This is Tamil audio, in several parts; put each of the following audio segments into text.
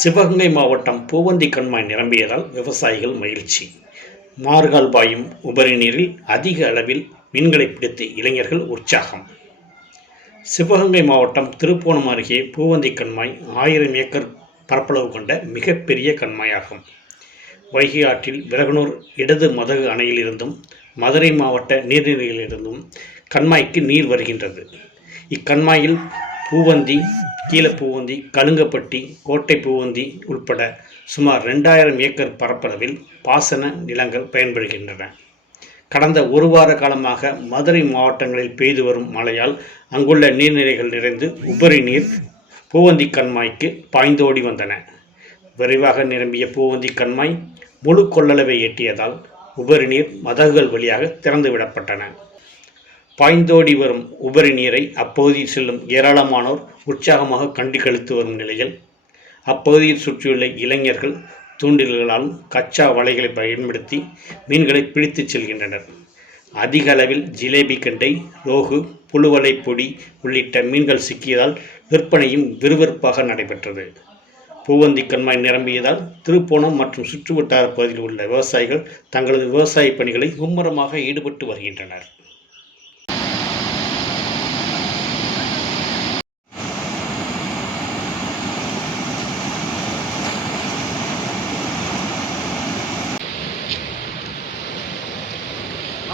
சிவகங்கை மாவட்டம் Poovanthikanmai நிரம்பியதால் விவசாயிகள் மகிழ்ச்சி. மார்கால் பாயும் உபரி நீரில் அதிக அளவில் மீன்களை பிடித்து இளைஞர்கள் உற்சாகம். சிவகங்கை மாவட்டம் திருப்புவனம் அருகே Poovanthikanmai 1000 ஏக்கர் பரப்பளவு கொண்ட மிகப்பெரிய கண்மாயாகும். வைகை ஆற்றில் விரகனூர் இடது மதகு அணையிலிருந்தும் மதுரை மாவட்ட நீர்நிலைகளிலிருந்தும் கண்மாய்க்கு நீர் வருகின்றது. இக்கண்மாயில் பூவந்தி, கீழப்பூவந்தி, கலுங்கப்பட்டி, கோட்டைப்பூவந்தி உட்பட சுமார் 2000 ஏக்கர் பரப்பளவில் பாசன நிலங்கள் பயன்படுகின்றன. கடந்த ஒரு வார காலமாக மதுரை மாவட்டங்களில் பெய்து வரும் மழையால் அங்குள்ள நீர்நிலைகள் நிறைந்து உபரி நீர் Poovanthikanmaiக்கு பாய்ந்தோடி வந்தன. விரைவாக நிரம்பிய Poovanthikanmai முழு கொள்ளளவை எட்டியதால் உபரி நீர் மதகுகள் வழியாக திறந்துவிடப்பட்டன. பாய்ந்தோடி வரும் உபரி நீரை அப்பகுதியில் செல்லும் ஏராளமானோர் உற்சாகமாக கண்டு கழித்து வரும் நிலையில் அப்பகுதியில் சுற்றியுள்ள இளைஞர்கள் தூண்டில்களாலும் கச்சா வலைகளை பயன்படுத்தி மீன்களை பிடித்து செல்கின்றனர். அதிக அளவில் ஜிலேபி கண்டை, ரோகு, புழுவலை பொடி உள்ளிட்ட மீன்கள் சிக்கியதால் விற்பனையும் விறுவிறுப்பாக நடைபெற்றது. Poovanthikanmai நிரம்பியதால் திருப்புவனம் மற்றும் சுற்றுவட்டார பகுதியில் உள்ள விவசாயிகள் தங்களது விவசாய பணிகளை மும்முரமாக ஈடுபட்டு வருகின்றனர்.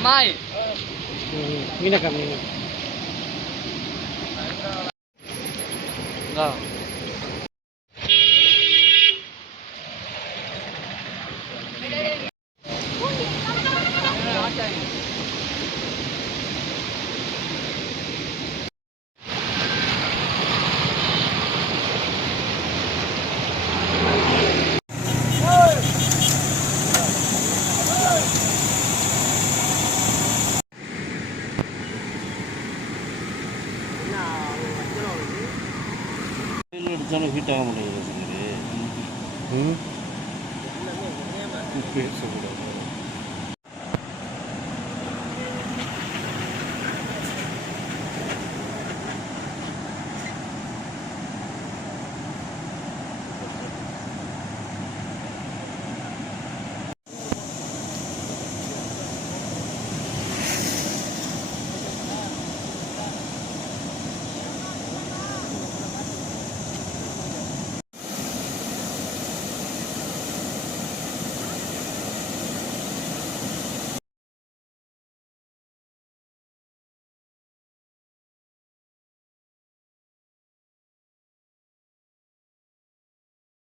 Mai. Mina kami. Enggak. அடித்தாலும் ஹீட் ஆக மாட்டேங்குது.